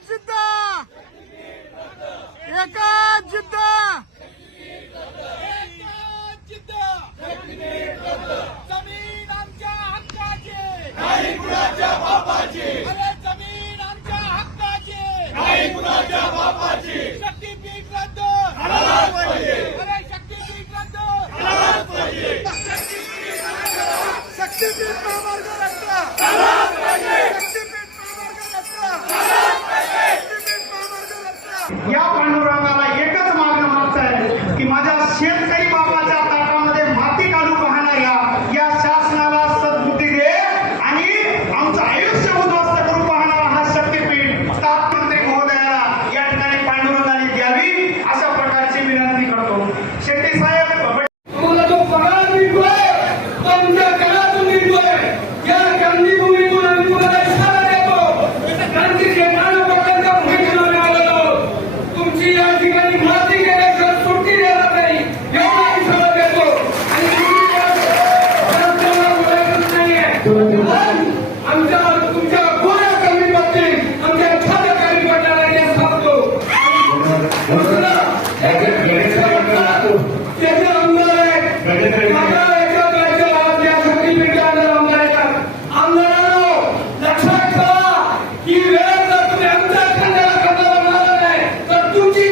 जिद्द एकच जिद्द जमीन आमच्या हक्काची नाही कुणाच्या बापाची अरे जमीन आमच्या हक्काची नाही कुणाच्या बापाची शक्तीपीठ रद्द करायलाच पाहिजे अरे शक्तीपीठ रद्द करायलाच पाहिजे शक्तीपीठ महामार्ग रद्द करायलाच पाहिजे शक्तीपीठ महामार्ग रद्द करायलाच पाहिजे शक्तीपीठ महामार्ग रद्द या पांडुरंगाला एकच मागणं मागचं आहे की माझ्या शेतकरी बापाच्या ताटामध्ये माती काढू पाहणाऱ्या या शासनाला सद्बुद्धी दे आणि आमचं आयुष्य उद्ध्वस्त करू पाहणारा हा शक्तीपीठ मुख्यमंत्री महोदयाला या ठिकाणी पांडुरंगाने द्यावी अशा प्रकारची विनंती करतो. शेट्टी साहेब तुम्हाला जो पगार मिळतोय तो तुमच्या घरातून मिळतोय या गांधीभूमीतून आम्ही तुम्हाला इशारा देतो गांधी शेताला पकडता भूमीतून आलो तुमची या ठिकाणी माती गेल्याशिवाय सुट्टी देणार नाही एवढा इशारा देतो आणि बोलायचंच नाहीये आमच्या तुमच्या गोळ्या कमी पडतील आमच्या छात्या कमी पडणार नाही हे सांगतो त्याचे आमदार आहेत माझ्या एका राज्यात या शक्तीपीठाला आमदार आहेत आमदारांनो लक्षात ठेवा की वेळ जर तुम्ही आमच्या खांद्याला खांदा लावणार नाही तर तुमची